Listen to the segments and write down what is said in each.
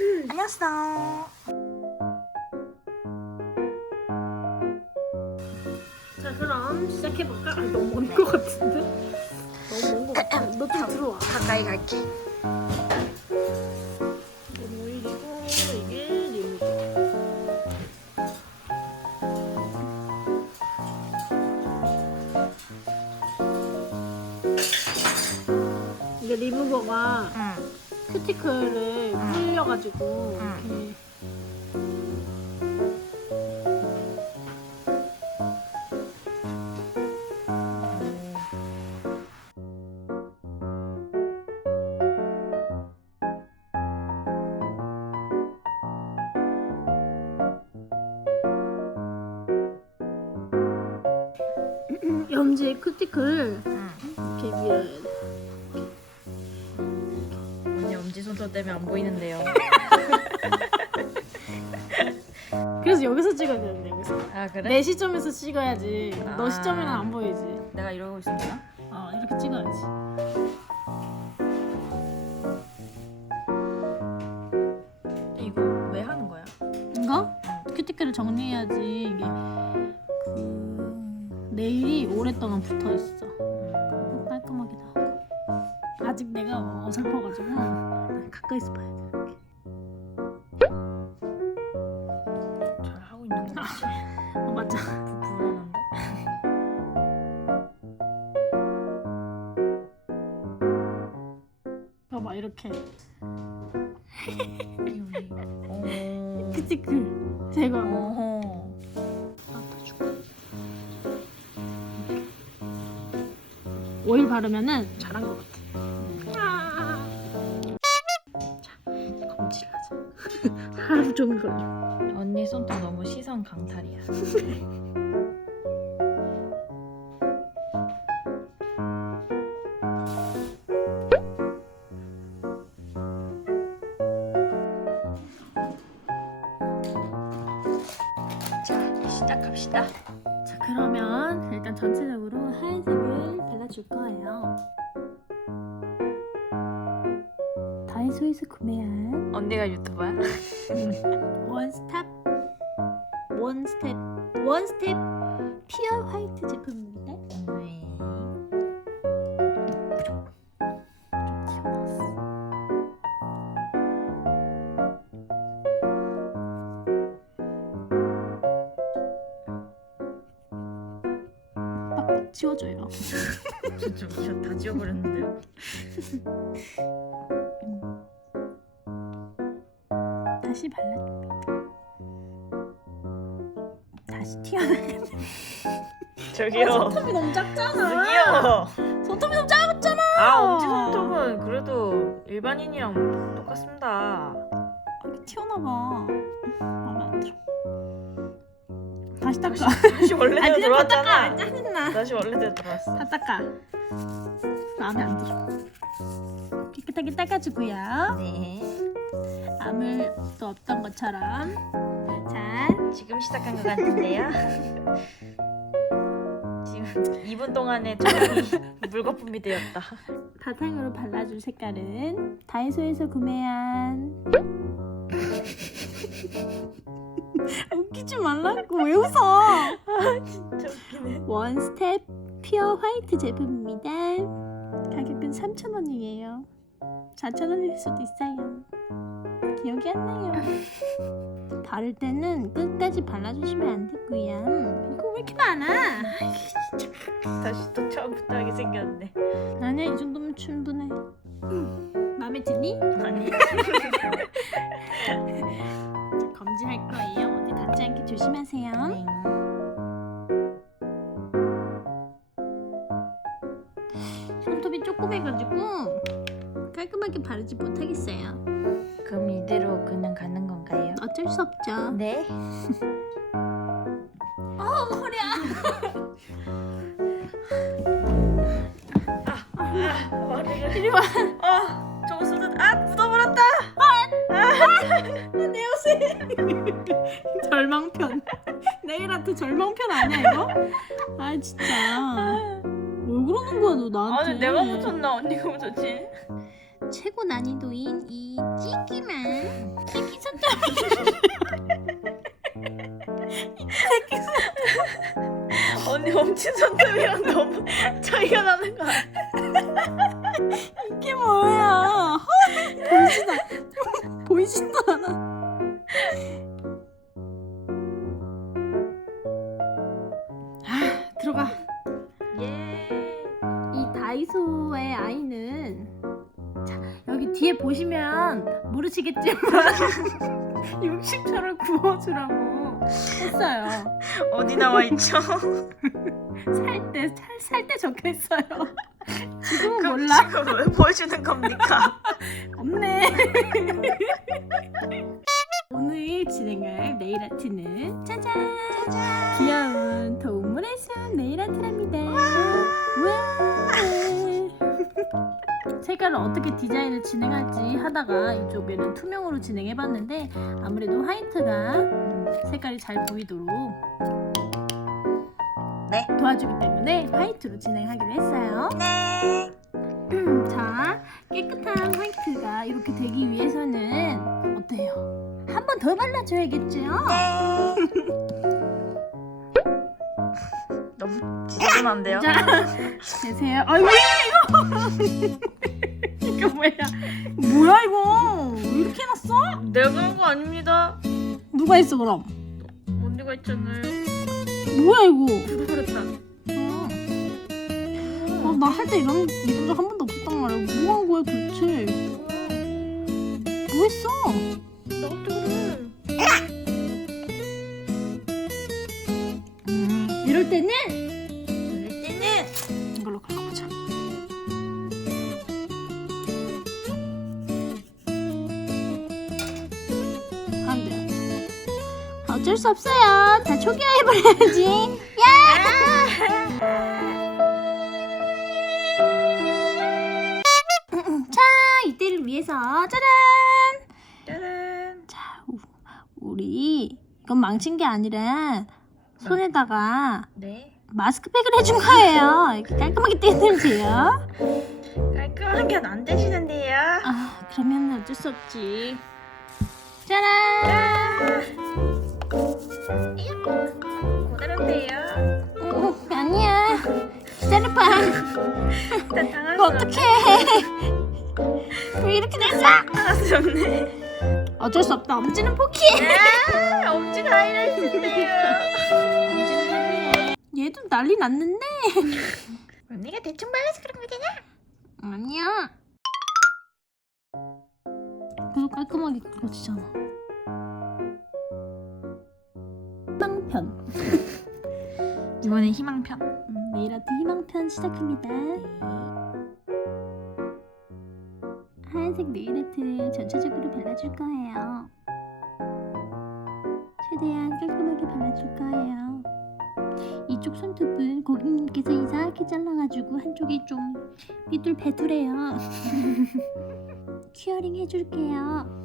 안녕하세요. 자 그럼 시작해볼까? 아, 너무 먼 것 같은데? 너무 먼것 같아 너좀 들어와 가까이 갈게. 이게 오일이고 이게 리무진 이게 리무버가 응. 큐티클을 풀려가지고 응. 이렇게 염지 큐티클 응. 이렇게 밀어야 돼. 때문에 안 보이는데요. 그래서 여기서 찍어야 되는데 여기서 아 그래? 내 시점에서 찍어야지 너 아. 시점에는 안 보이지 내가 이러고 있었나? 어 이렇게 찍어야지 이거 왜 하는 거야? 이거? 큐티클을 정리해야지 이게 그 네일이 오랫동안 붙어 있어 그리고 깔끔하게 나오고 아직 내가 어설퍼가지고 가까이서 봐야 돼 이렇게. 잘 하고 있는 거 같지? 어, 맞아 부- 불안한데? 봐봐 이렇게 오. 큐티클 제거 어허. 오일 바르면은 잘한 것 같아. 하루 종일 걸려. 언니 손톱 너무 시선 강탈이야. 다이소에서 구매한 언니가 유튜버야? 원스탑 원스텝 원스텝 피어 화이트 제품입니다. 네. 빡빡 지워줘요. 진짜 진짜 다 지워버렸는데요. 발라줍니다. 다시 튀어나가네. 저기요. 손톱이 너무 작잖아. 저기요. 손톱이 너무 작았잖아. 아 엄지 손톱은 그래도 일반인이랑 똑같습니다. 여기 튀어나가. 마음에 안 들어. 다시 닦아. 다시 원래대로 그냥 다 닦아. 들어왔잖아. 짜증나. 다시 원래대로 들어왔어. 다 닦아. 마음에 안 들어. 깨끗하게 닦아주고요. 네. 아무 도 없던 것처럼. 자, 지금 시작한 것 같은데요. 지금 2분 동안에 조명이 물거품이 되었다. 바탕으로 발라줄 색깔은 다이소에서 구매한. 웃기지 말라고 왜 웃어? 진짜 웃기네. 원스텝 퓨어 화이트 제품입니다. 가격은 3,000원이에요. 4,000원일 수도 있어요. 기억이 안 나요. 바를 때는 끝까지 발라주시면 안 되고요. 이거 왜 이렇게 많아? 다시 또 처음부터 하게 생겼네. 아니야 이 정도면 충분해. 마음에 드니? 아니. 검진할 거예요. 어디 닿지 않게 조심하세요. 네. 수 없죠. 네. 어 허리야. 머리를. 이리 와. 아, 저거 쓰다 아 묻어버렸다. 내 옷에 절망편. 내일한테 절망편 아니야 이거? 아 진짜. 왜 그러는 거야 너 나한테? 아니 내가 묻혔나 언니가 묻혔지? 최고 난이도인 이 찌기만 언니 엄친 손톱이랑 너무 차이가 나는 거 같아. 이게 뭐야? 보이지도 않- 보이지도 않아. 아 뒤에 보시면 모르시겠지만 60초를 구워주라고 했어요. 어디 나와 있죠? 살때살 때 적혀 있어요. 지금은 그럼 몰라. 지금 왜 보여주는 겁니까? 없네. 오늘 진행할 네일 아트는 짜잔! 귀여운 동물의 숲 네일 아트랍니다. 와! 색깔을 어떻게 디자인을 진행할지 하다가 이쪽에는 투명으로 진행해봤는데 아무래도 화이트가 음, 색깔이 잘 보이도록 네. 도와주기 때문에 화이트로 진행하기로 했어요. 네. 음, 자, 깨끗한 화이트가 이렇게 되기 위해서는 어때요? 한 번 더 발라줘야겠죠? 너 무 지저분한데요? 자, 되세요. 아이 왜 이거? 이거 뭐야? 뭐야 이거? 왜 이렇게 해놨어? 내가 한 거 아닙니다. 누가 했어 그럼? 언니가 있잖아요. 뭐야 이거? 그랬다. 어, 나할 때 이런 이런 적 한 번도 없었단 말이야. 뭐 한 거야 도대체? 뭐 했어? 음, 이럴 때는 수 없어요. 다 초기화해버려야지. 야! 자, 이때를 위해서 짜란! 짜란. 자, 우- 우리 이건 망친 게 아니라 손에다가 네. 마스크팩을 해준 거예요. 이렇게 깔끔하게 떼면 돼요. 깔끔한 게 안 되시는데요. 아, 그러면 어쩔 수 없지. 짜란! 고다른데요. 음, 아니야. 기다려봐. 일단 수 어떡해. 왜 이렇게 됐어? 없네. 어쩔 수 없다. 엄지는 포기. 아, 엄지가 하이라이트인데요. 엄지는 포기해. 얘도 난리 났는데. 언니가 대충 발라서 그런 거잖아. 아니야. 그래도 깔끔하게 그려지잖아. 이번엔 희망편. 음, 네일 아트 희망편 시작합니다. 하얀색 네일 아트 전체적으로 발라줄 거예요. 최대한 깔끔하게 발라줄 거예요. 이쪽 손톱은 고객님께서 이상하게 잘라가지고 한쪽이 좀 삐뚤빼뚤해요. 큐어링 해줄게요.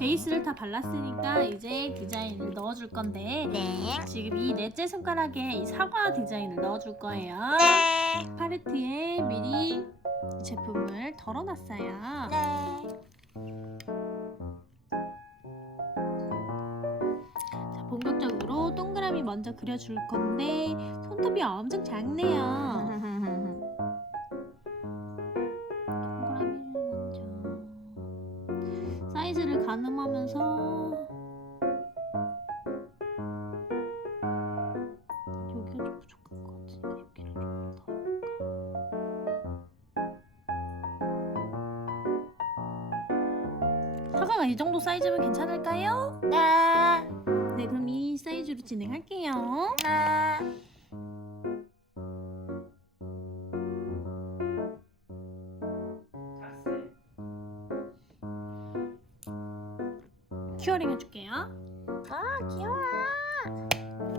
베이스를 다 발랐으니까 이제 디자인을 넣어줄 건데 네. 지금 이 넷째 손가락에 이 사과 디자인을 넣어줄 거예요. 네. 팔레트에 미리 이 제품을 덜어놨어요. 네. 자, 본격적으로 동그라미 먼저 그려줄 건데 손톱이 엄청 작네요. 가늠하면서 여기가 좀 부족한 것 같으니까 여기를 좀 더 해볼까? 사과가 이 정도 사이즈면 괜찮을까요? 네. 네, 그럼 이 사이즈로 진행할게요. 큐어링 해줄게요. 아 귀여워.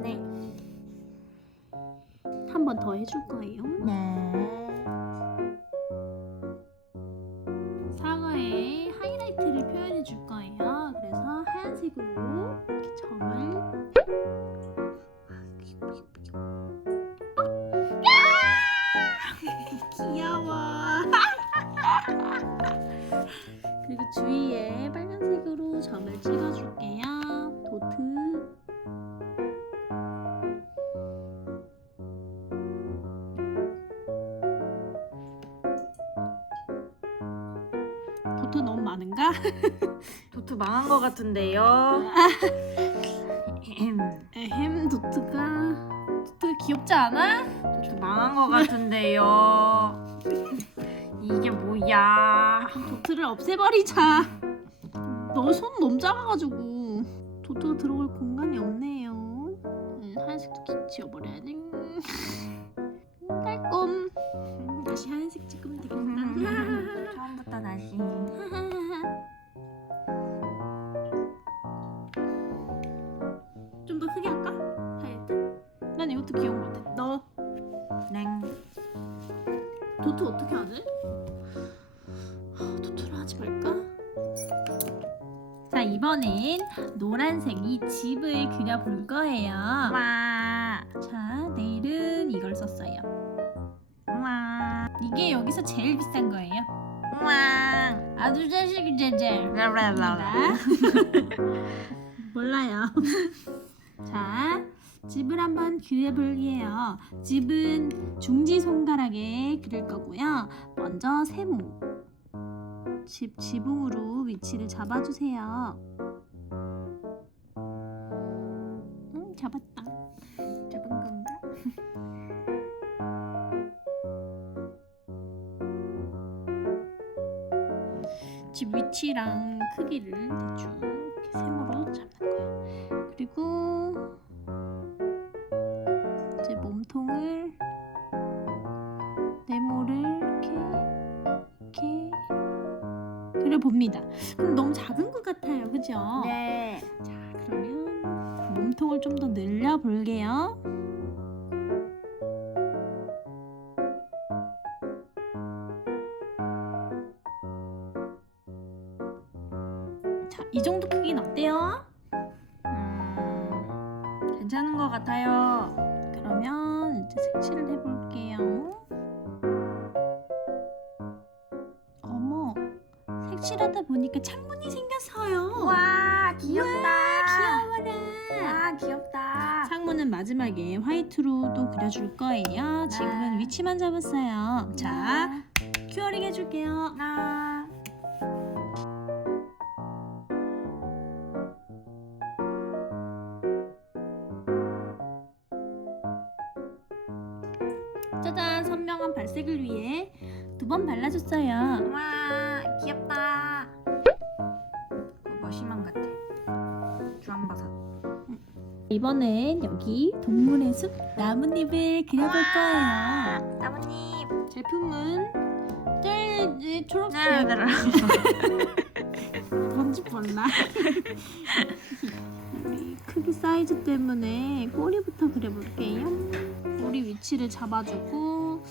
네. 한 번 더 해줄 거예요. 네. 도트 너무 많은가? 도트 망한 것 같은데요. 에헴 도트가 도트 귀엽지 않아? 도트 망한 것 같은데요. 이게 뭐야? 도트를 없애버리자. 너 손 너무 작아가지고 도트가 들어갈 공간이 없네요. 음, 하얀색도 기- 지워버려야지. 음, 깔끔. 음, 다시 하얀색 찍으면 되겠다. 처음부터 다시. 도트 어떻게 하지? 하, 도트로 하지 말까? 자 이번엔 노란색 이 집을 그려볼 거예요. 와. 자 내일은 이걸 썼어요. 와. 이게 여기서 제일 비싼 거예요. 와. 아주 자식. 라라라라. 몰라요. 자, 집을 한번 그려볼게요. 집은 중지 손가락에 그릴 거고요. 먼저 세모. 집 지붕으로 위치를 잡아주세요. 응, 잡았다. 잡은 건가? 집 위치랑 크기를 대충 이렇게 세모로 잡는 그려봅니다. 근데 너무 작은 것 같아요, 그죠? 네. 자, 그러면 몸통을 좀 더 늘려 볼게요. 창문은 마지막에 화이트로도 그려줄 거예요. 지금은 네. 위치만 잡았어요. 자, 큐어링 해줄게요. 나. 짜잔, 선명한 발색을 위해 두 번 발라줬어요. 와 이번엔 여기 동물의 숲 나뭇잎을 그려볼 거예요. 나뭇잎. 제품은 짤 네, 초록색. 뭔지 몰라. 우리 크기 사이즈 때문에 꼬리부터 그려볼게요. 꼬리 위치를 잡아주고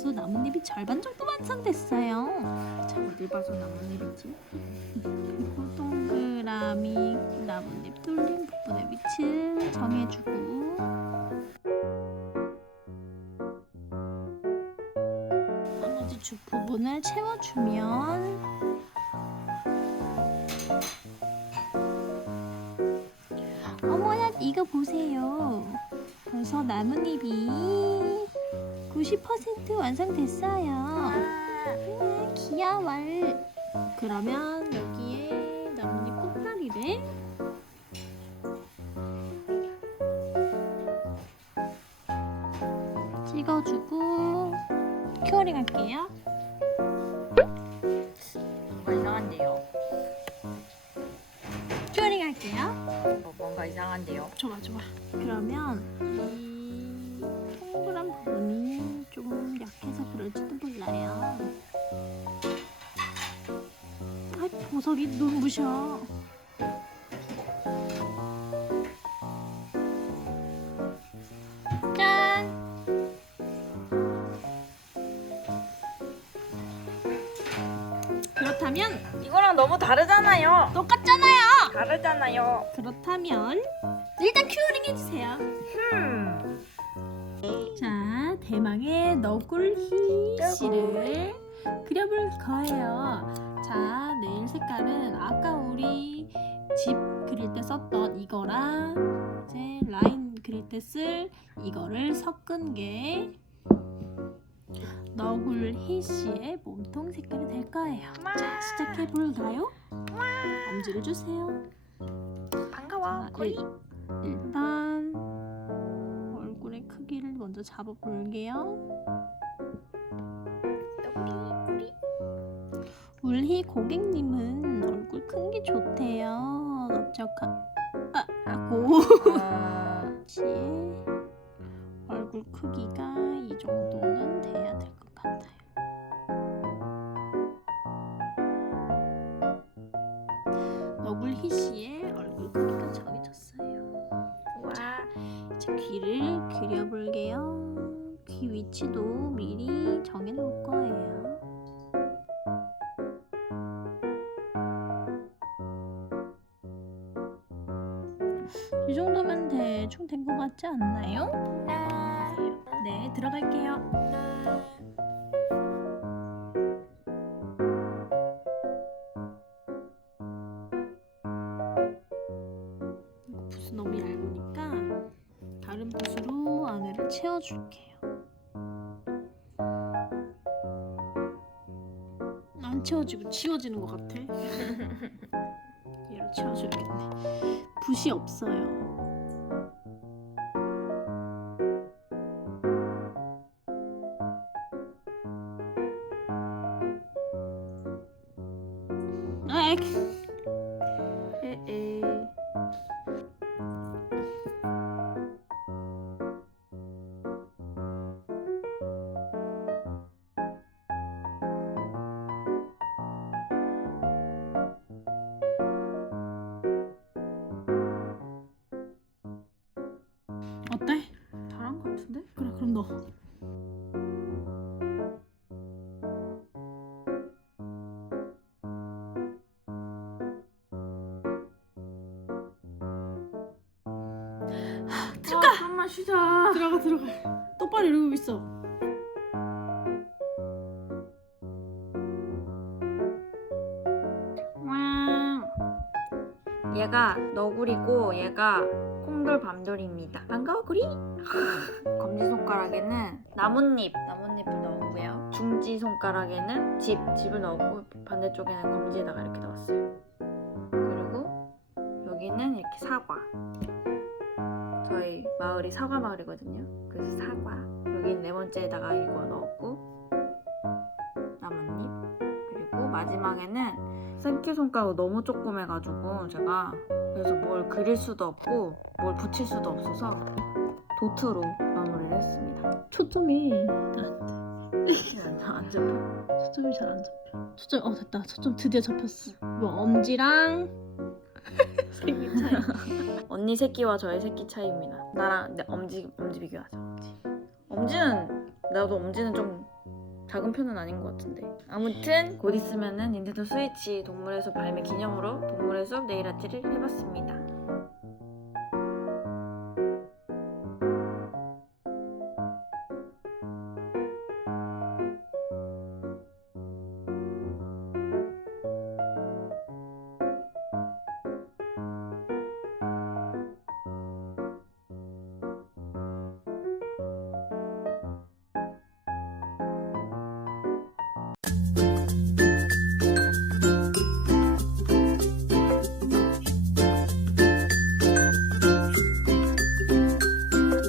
벌써 나뭇잎이 절반 정도 완성됐어요. 자 어딜 봐서 나뭇잎이지? 그리고 동그라미 나뭇잎 뚫린 부분의 위치를 정해주고 나머지 주 부분을 채워주면 어머나 이거 보세요 벌써 나뭇잎이 90% 완성됐어요 음, 귀여워 그러면 여기에 나뭇잎 꽃다리를 찍어주고 큐어링 할게요. 뭔가 이상한데요. 큐어링 할게요. 뭐 뭔가 이상한데요. 좋아 좋아. 그러면 나요. 아, 보석이 눈부셔. 짠! 그렇다면 이거랑 너무 다르잖아요. 똑같잖아요. 다르잖아요. 그렇다면 일단 큐어링 해주세요. 흠. 자, 대망의 너굴희 씨를 그려볼 거예요. 자, 네일 색깔은 아까 우리 집 그릴 때 썼던 이거랑 이제 라인 그릴 때 쓸 이거를 섞은 게 너굴희 씨의 몸통 색깔이 될 거예요. 자, 시작해 볼까요? 엄지를 주세요. 반가워. 자. 일- 일단 먼저 잡아볼게요. 울희 고객님은 얼굴 큰 게 좋대요. 넓적한 아, 아고 지의 얼굴 크기가 이 정도는 돼야 될 것 같아요. 이 정도면 대충 된 것 같지 않나요? 네, 들어갈게요. 채워줄게요. 안 채워지고 지워지는 것 같아. 얘로 채워줘야겠네. 붓이 없어요. 아, 한번 쉬자. 들어가, 들어가. 똑바로 이러고 있어. 왕. 얘가 너구리고 얘가 콩돌 밤돌입니다. 반가워 구리. 검지 손가락에는 나뭇잎, 나뭇잎을 넣었고요. 중지 손가락에는 집, 집을 넣었고 반대쪽에는 검지에다가 이렇게 넣었어요. 그리고 여기는 이렇게 사과. 마을이 사과 마을이거든요. 그래서 사과. 여기는 네 번째에다가 이거 넣었고 나뭇잎. 그리고 마지막에는 새끼 손가락 너무 조그매가지고 제가 그래서 뭘 그릴 수도 없고 뭘 붙일 수도 없어서 도트로 마무리를 했습니다. 초점이 안, 안 잡혀? 초점이 잘 안 잡혀. 초점 어 됐다. 초점 드디어 잡혔어. 뭐 엄지랑 색이 차이. 언니 새끼와 저의 새끼 차이입니다. 나랑 내 엄지 엄지 비교하자. 엄지. 엄지는 나도 엄지는 좀 작은 편은 아닌 것 같은데. 아무튼 곧 있으면은 닌텐도 스위치 동물의 숲 발매 기념으로 동물의 숲 네일 아트를 해봤습니다.